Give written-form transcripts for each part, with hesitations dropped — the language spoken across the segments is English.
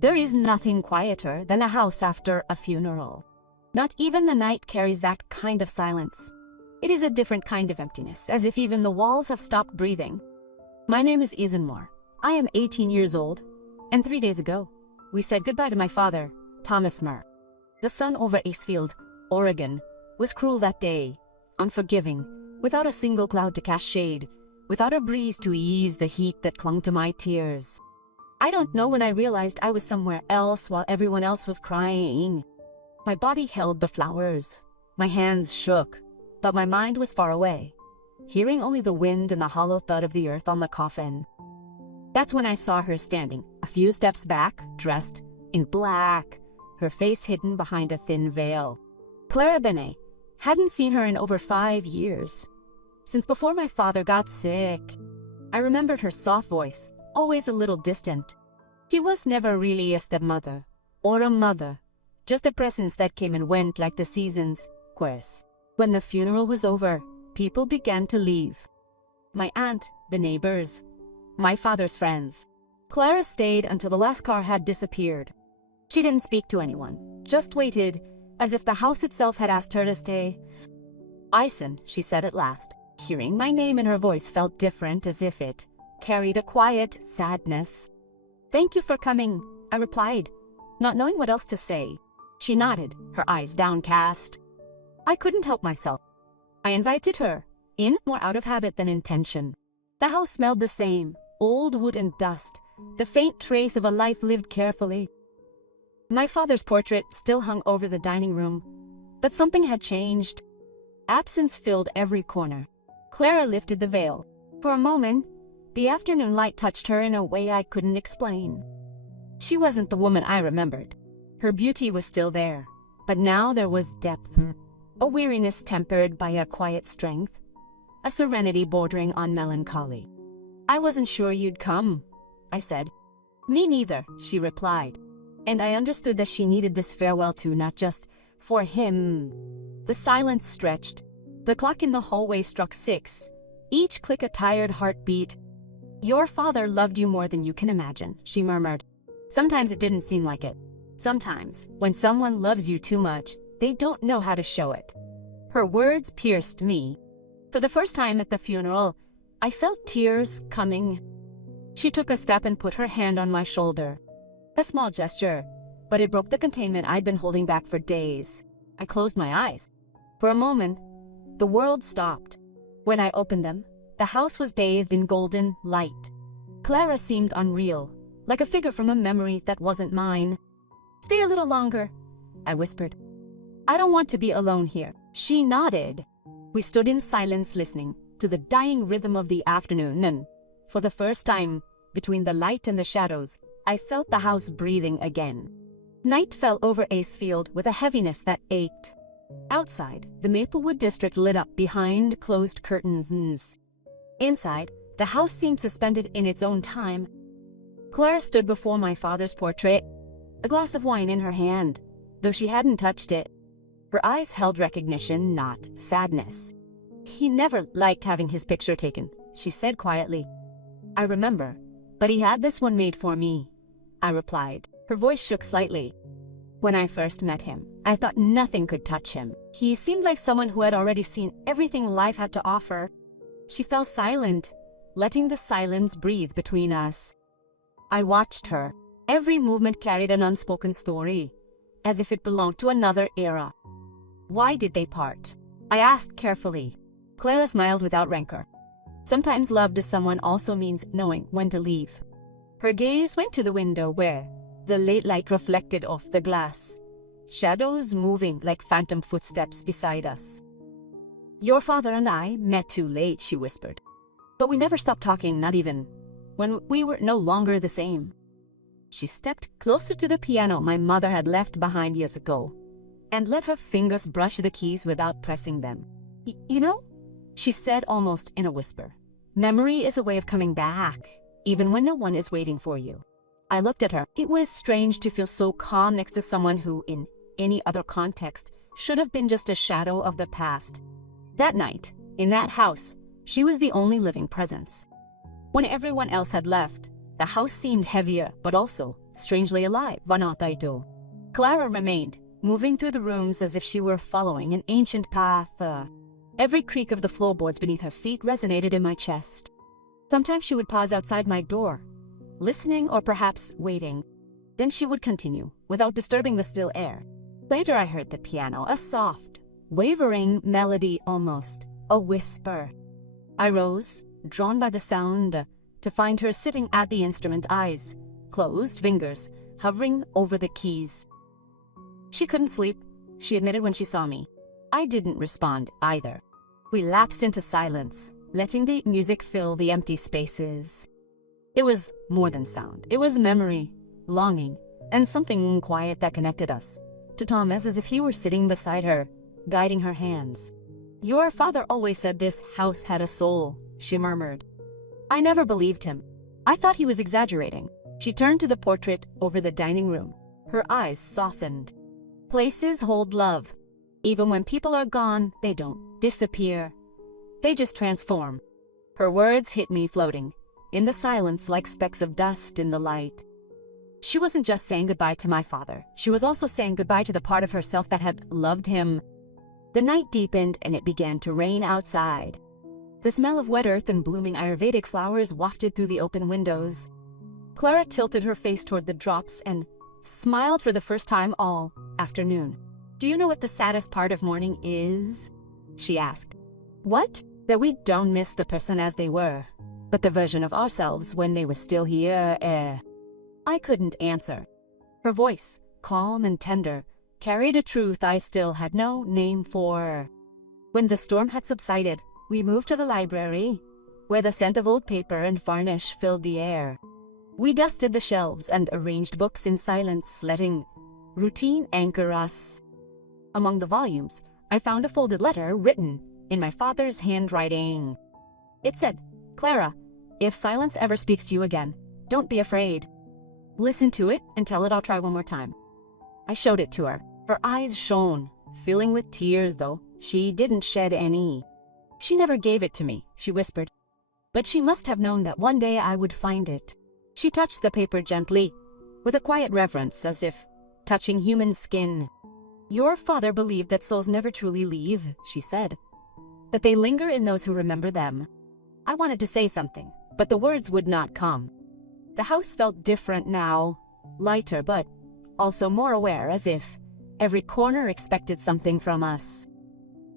There is nothing quieter than a house after a funeral. Not even the night carries that kind of silence. It is a different kind of emptiness, as if even the walls have stopped breathing. My name is Isenmore. I am 18 years old, and 3 days ago, we said goodbye to my father, Thomas Murr. The sun over Acefield, Oregon, was cruel that day, unforgiving, without a single cloud to cast shade, without a breeze to ease the heat that clung to my tears. I don't know when I realized I was somewhere else while everyone else was crying. My body held the flowers. My hands shook, but my mind was far away, hearing only the wind and the hollow thud of the earth on the coffin. That's when I saw her standing, a few steps back, dressed in black, her face hidden behind a thin veil. Clara Benet. Hadn't seen her in over 5 years, since before my father got sick. I remembered her soft voice, always a little distant. She was never really a stepmother, or a mother, just a presence that came and went like the seasons. When the funeral was over, people began to leave. My aunt, the neighbors, my father's friends. Clara stayed until the last car had disappeared. She didn't speak to anyone, just waited, as if the house itself had asked her to stay. "Isen," she said at last. Hearing my name in her voice felt different, as if it carried a quiet sadness. "Thank you for coming," I replied, not knowing what else to say. She nodded, her eyes downcast. I couldn't help myself. I invited her, in more out of habit than intention. The house smelled the same, old wood and dust, the faint trace of a life lived carefully. My father's portrait still hung over the dining room, but something had changed. Absence filled every corner. Clara lifted the veil. For a moment, the afternoon light touched her in a way I couldn't explain. She wasn't the woman I remembered. Her beauty was still there, but now there was depth, a weariness tempered by a quiet strength, a serenity bordering on melancholy. "I wasn't sure you'd come," I said. "Me neither," she replied. And I understood that she needed this farewell too, not just for him. The silence stretched. The clock in the hallway struck 6, each click a tired heartbeat. "Your father loved you more than you can imagine," she murmured. Sometimes it didn't seem like it. Sometimes, when someone loves you too much, they don't know how to show it. Her words pierced me. For the first time at the funeral, I felt tears coming. She took a step and put her hand on my shoulder. A small gesture, but it broke the containment I'd been holding back for days. I closed my eyes. For a moment, the world stopped. When I opened them, the house was bathed in golden light. Clara seemed unreal, like a figure from a memory that wasn't mine. "Stay a little longer," I whispered. "I don't want to be alone here." She nodded. We stood in silence listening to the dying rhythm of the afternoon, and for the first time, between the light and the shadows, I felt the house breathing again. Night fell over Acefield with a heaviness that ached. Outside, the Maplewood district lit up behind closed curtains. Inside, the house seemed suspended in its own time. Clara stood before my father's portrait, a glass of wine in her hand, though she hadn't touched it. Her eyes held recognition, not sadness. "He never liked having his picture taken," she said quietly. "I remember, but he had this one made for me," I replied. Her voice shook slightly. "When I first met him, I thought nothing could touch him. He seemed like someone who had already seen everything life had to offer." She fell silent, letting the silence breathe between us. I watched her. Every movement carried an unspoken story, as if it belonged to another era. "Why did they part?" I asked carefully. Clara smiled without rancor. "Sometimes love to someone also means knowing when to leave." Her gaze went to the window where the late light reflected off the glass, shadows moving like phantom footsteps beside us. "Your father and I met too late," she whispered. "But we never stopped talking, not even when we were no longer the same." She stepped closer to the piano my mother had left behind years ago, and let her fingers brush the keys without pressing them. You know," she said almost in a whisper, "memory is a way of coming back, even when no one is waiting for you." I looked at her. It was strange to feel so calm next to someone who, in any other context, should have been just a shadow of the past. That night, in that house, she was the only living presence. When everyone else had left, The house seemed heavier, but also strangely alive. Vanataito. Clara remained, moving through the rooms as if she were following an ancient path. Every creak of the floorboards beneath her feet resonated in my chest. Sometimes she would pause outside my door, listening or perhaps waiting. Then she would continue, without disturbing the still air. Later I heard the piano, a soft, wavering melody almost, a whisper. I rose, drawn by the sound, to find her sitting at the instrument, eyes closed, fingers hovering over the keys. She couldn't sleep, she admitted when she saw me. I didn't respond either. We lapsed into silence, letting the music fill the empty spaces. It was more than sound. It was memory, longing, and something quiet that connected us. To Thomas, as if he were sitting beside her, guiding her hands. "Your father always said this house had a soul," she murmured. I never believed him. I thought he was exaggerating. She turned to the portrait over the dining room. Her eyes softened. Places hold love. Even when people are gone, they don't disappear. They just transform. Her words hit me floating, in the silence like specks of dust in the light. She wasn't just saying goodbye to my father. She was also saying goodbye to the part of herself that had loved him. The night deepened and it began to rain outside. The smell of wet earth and blooming Ayurvedic flowers wafted through the open windows. Clara tilted her face toward the drops and smiled for the first time all afternoon. "Do you know what the saddest part of mourning is?" she asked. "What? That we don't miss the person as they were, but the version of ourselves when they were still here, I couldn't answer. Her voice, calm and tender, carried a truth I still had no name for. When the storm had subsided, we moved to the library, where the scent of old paper and varnish filled the air. We dusted the shelves and arranged books in silence, letting routine anchor us. Among the volumes, I found a folded letter written in my father's handwriting. It said, "Clara, if silence ever speaks to you again, don't be afraid. Listen to it and tell it I'll try one more time." I showed it to her. Her eyes shone, filling with tears, though she didn't shed any. "She never gave it to me," she whispered. "But she must have known that one day I would find it." She touched the paper gently, with a quiet reverence, as if touching human skin. "Your father believed that souls never truly leave," she said, "that they linger in those who remember them." I wanted to say something, but the words would not come. The house felt different now, lighter but also more aware, as if every corner expected something from us.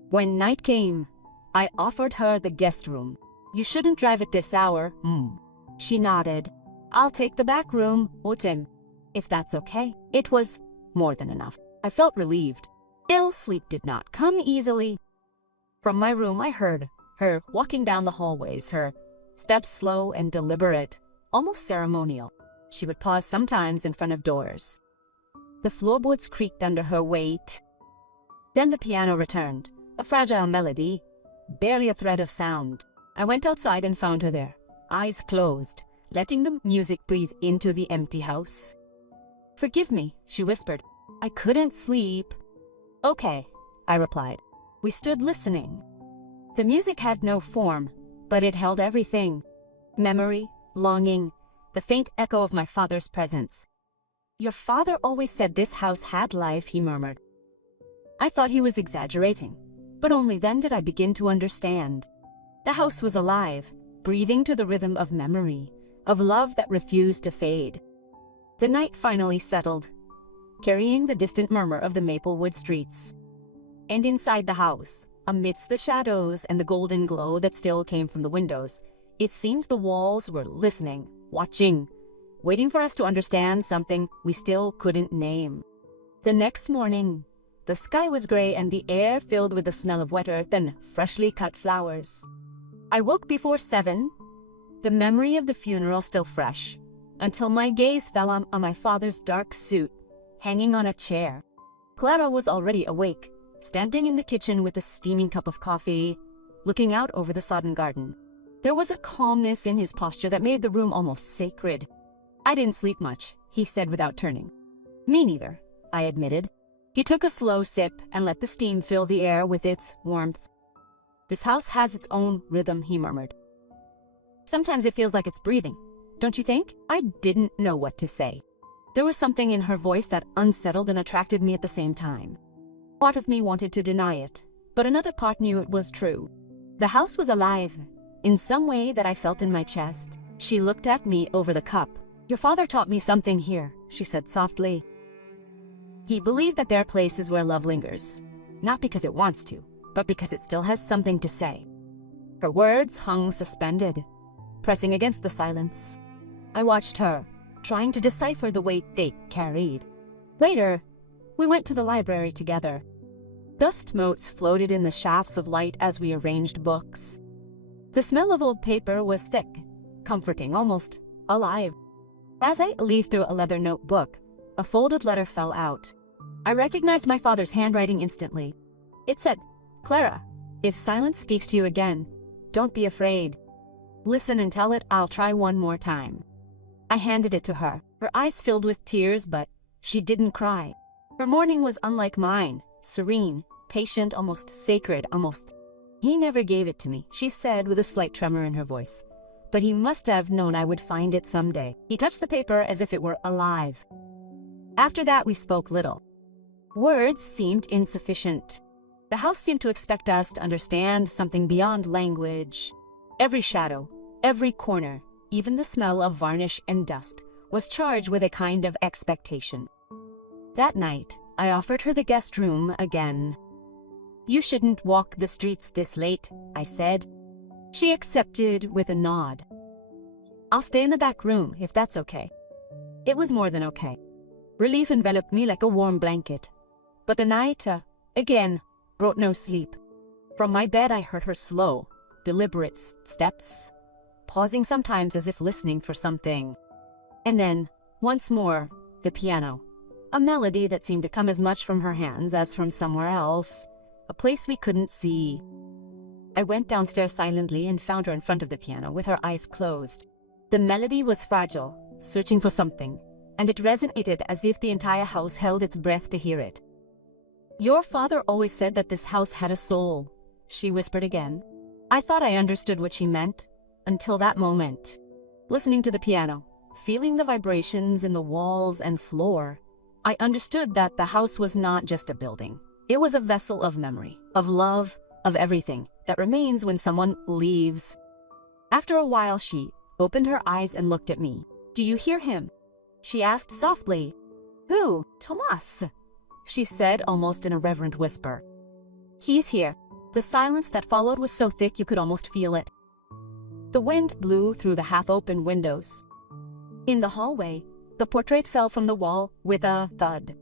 When night came, I offered her the guest room. "You shouldn't drive at this hour." She nodded. "I'll take the back room, Otem, if that's okay." It was more than enough. I felt relieved. Ill sleep did not come easily. From my room I heard her walking down the hallways, her steps slow and deliberate, almost ceremonial. She would pause sometimes in front of doors. The floorboards creaked under her weight. Then the piano returned, a fragile melody, barely a thread of sound. I went outside and found her there, eyes closed, letting the music breathe into the empty house. "Forgive me," she whispered. "I couldn't sleep." "Okay," I replied. We stood listening. The music had no form, but it held everything. Memory, longing, the faint echo of my father's presence. "Your father always said this house had life," he murmured. I thought he was exaggerating, but only then did I begin to understand. The house was alive, breathing to the rhythm of memory, of love that refused to fade. The night finally settled, carrying the distant murmur of the Maplewood streets. And inside the house, amidst the shadows and the golden glow that still came from the windows, it seemed the walls were listening, watching, waiting for us to understand something we still couldn't name. The next morning, the sky was gray and the air filled with the smell of wet earth and freshly cut flowers. I woke before 7, the memory of the funeral still fresh, until my gaze fell on my father's dark suit, hanging on a chair. Clara was already awake, standing in the kitchen with a steaming cup of coffee, looking out over the sodden garden. There was a calmness in his posture that made the room almost sacred. "I didn't sleep much," he said without turning. "Me neither," I admitted. He took a slow sip and let the steam fill the air with its warmth. "This house has its own rhythm," he murmured. "Sometimes it feels like it's breathing, don't you think? I didn't know what to say. There was something in her voice that unsettled and attracted me at the same time. Part of me wanted to deny it, but another part knew it was true. The house was alive, in some way that I felt in my chest. She looked at me over the cup. Your father taught me something here, she said softly. He believed that there are places where love lingers, not because it wants to, but because it still has something to say. Her words hung suspended, pressing against the silence. I watched her, trying to decipher the weight they carried. Later, we went to the library together. Dust motes floated in the shafts of light as we arranged books. The smell of old paper was thick, comforting, almost alive. As I leafed through a leather notebook, a folded letter fell out. I recognized my father's handwriting instantly. It said, Clara, if silence speaks to you again, don't be afraid. Listen and tell it I'll try one more time. I handed it to her. Her eyes filled with tears, but she didn't cry. Her morning was unlike mine, serene, patient, almost sacred, almost. He never gave it to me, she said with a slight tremor in her voice. But he must have known I would find it someday. He touched the paper as if it were alive. After that, we spoke little. Words seemed insufficient. The house seemed to expect us to understand something beyond language. Every shadow, every corner, even the smell of varnish and dust, was charged with a kind of expectation. That night, I offered her the guest room again. You shouldn't walk the streets this late, I said. She accepted with a nod. I'll stay in the back room, if that's okay. It was more than okay. Relief enveloped me like a warm blanket. But the night, again, brought no sleep. From my bed I heard her slow, deliberate steps, pausing sometimes as if listening for something. And then, once more, the piano. A melody that seemed to come as much from her hands as from somewhere else, a place we couldn't see. I went downstairs silently and found her in front of the piano with her eyes closed. The melody was fragile, searching for something, and it resonated as if the entire house held its breath to hear it. Your father always said that this house had a soul, she whispered again. I thought I understood what she meant, until that moment. Listening to the piano, feeling the vibrations in the walls and floor, I understood that the house was not just a building. It was a vessel of memory, of love, of everything that remains when someone leaves. After a while, she opened her eyes and looked at me. Do you hear him? She asked softly. Who? Tomas, she said almost in a reverent whisper. He's here. The silence that followed was so thick you could almost feel it. The wind blew through the half-open windows. In the hallway, the portrait fell from the wall with a thud.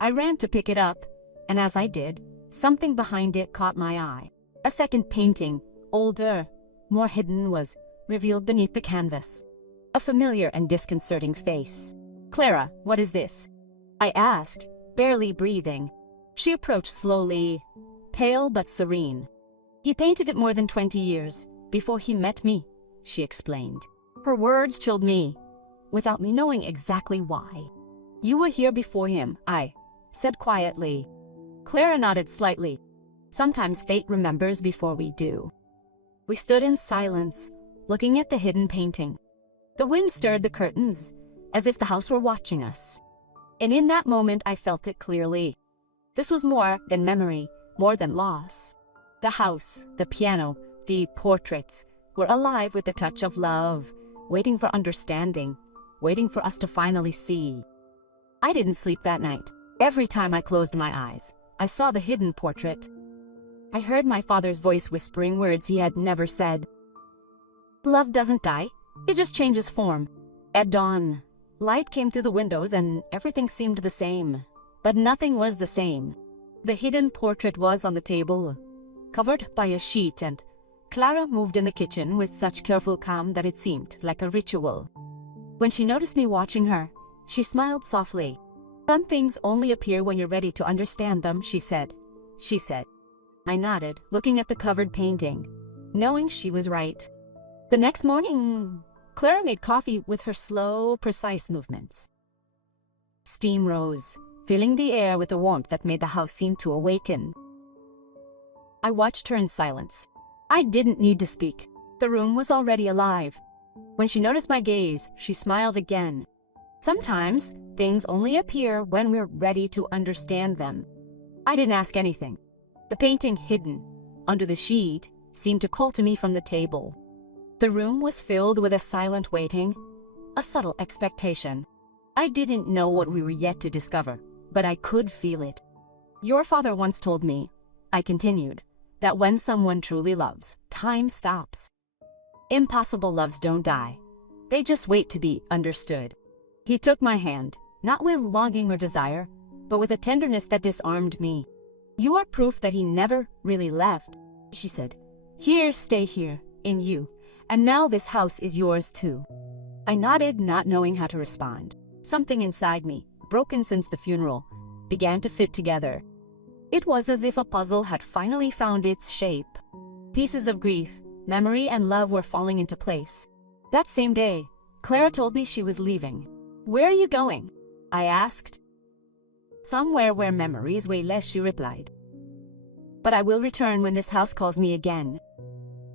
I ran to pick it up, and as I did, something behind it caught my eye. A second painting, older, more hidden, was revealed beneath the canvas. A familiar and disconcerting face. Clara, what is this? I asked, barely breathing. She approached slowly, pale but serene. He painted it more than 20 years, before he met me, she explained. Her words chilled me, without me knowing exactly why. You were here before him, I said quietly. Clara nodded slightly. Sometimes fate remembers before we do. We stood in silence, looking at the hidden painting. The wind stirred the curtains, as if the house were watching us. And in that moment I felt it clearly. This was more than memory, more than loss. The house, the piano, the portraits were alive with the touch of love, waiting for understanding, waiting for us to finally see. I didn't sleep that night. Every time I closed my eyes, I saw the hidden portrait. I heard my father's voice whispering words he had never said. Love doesn't die, it just changes form. At dawn, light came through the windows and everything seemed the same. But nothing was the same. The hidden portrait was on the table, covered by a sheet, and Clara moved in the kitchen with such careful calm that it seemed like a ritual. When she noticed me watching her, she smiled softly. Some things only appear when you're ready to understand them, she said. I nodded, looking at the covered painting, knowing she was right. The next morning, Clara made coffee with her slow, precise movements. Steam rose, filling the air with a warmth that made the house seem to awaken. I watched her in silence. I didn't need to speak. The room was already alive. When she noticed my gaze, she smiled again. Sometimes, things only appear when we're ready to understand them. I didn't ask anything. The painting hidden under the sheet seemed to call to me from the table. The room was filled with a silent waiting, a subtle expectation. I didn't know what we were yet to discover, but I could feel it. Your father once told me, I continued, that when someone truly loves, time stops. Impossible loves don't die. They just wait to be understood. He took my hand, not with longing or desire, but with a tenderness that disarmed me. You are proof that he never really left, she said. Here, stay here, in you, and now this house is yours too. I nodded, not knowing how to respond. Something inside me, broken since the funeral, began to fit together. It was as if a puzzle had finally found its shape. Pieces of grief, memory, and love were falling into place. That same day, Clara told me she was leaving. Where are you going? I asked. Somewhere where memories weigh less, she replied. But I will return when this house calls me again.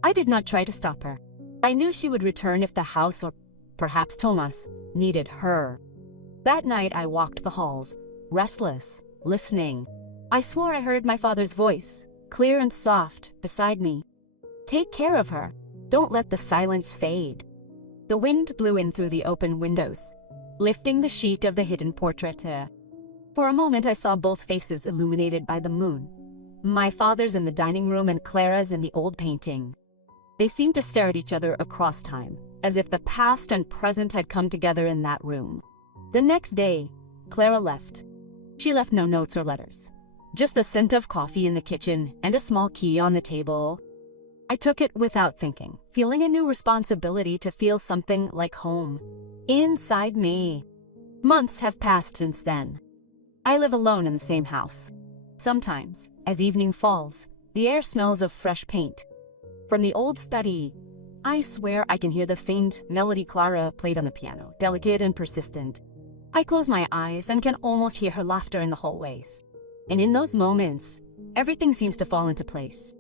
I did not try to stop her. I knew she would return if the house, or perhaps Thomas, needed her. That night I walked the halls, restless, listening. I swore I heard my father's voice, clear and soft, beside me. Take care of her. Don't let the silence fade. The wind blew in through the open windows, lifting the sheet of the hidden portrait. For a moment I saw both faces illuminated by the moon. My father's in the dining room and Clara's in the old painting. They seemed to stare at each other across time, as if the past and present had come together in that room. The next day, Clara left. She left no notes or letters, just the scent of coffee in the kitchen and a small key on the table. I took it without thinking, feeling a new responsibility to feel something like home inside me. Months have passed since then. I live alone in the same house. Sometimes, as evening falls, the air smells of fresh paint. From the old study, I swear I can hear the faint melody Clara played on the piano, delicate and persistent. I close my eyes and can almost hear her laughter in the hallways. And in those moments, everything seems to fall into place.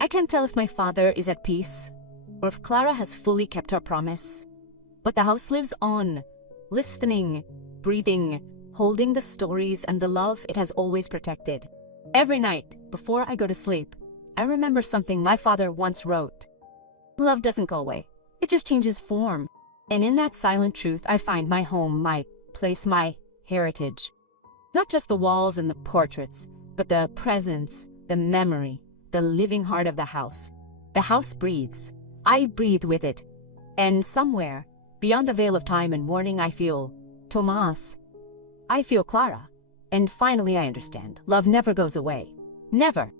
I can't tell if my father is at peace, or if Clara has fully kept her promise. But the house lives on, listening, breathing, holding the stories and the love it has always protected. Every night, before I go to sleep, I remember something my father once wrote. Love doesn't go away. It just changes form. And in that silent truth, I find my home, my place, my heritage. Not just the walls and the portraits, but the presence, the memory, the living heart of the house. The house breathes. I breathe with it. And somewhere, beyond the veil of time and warning, I feel Thomas. I feel Clara. And finally I understand. Love never goes away. Never.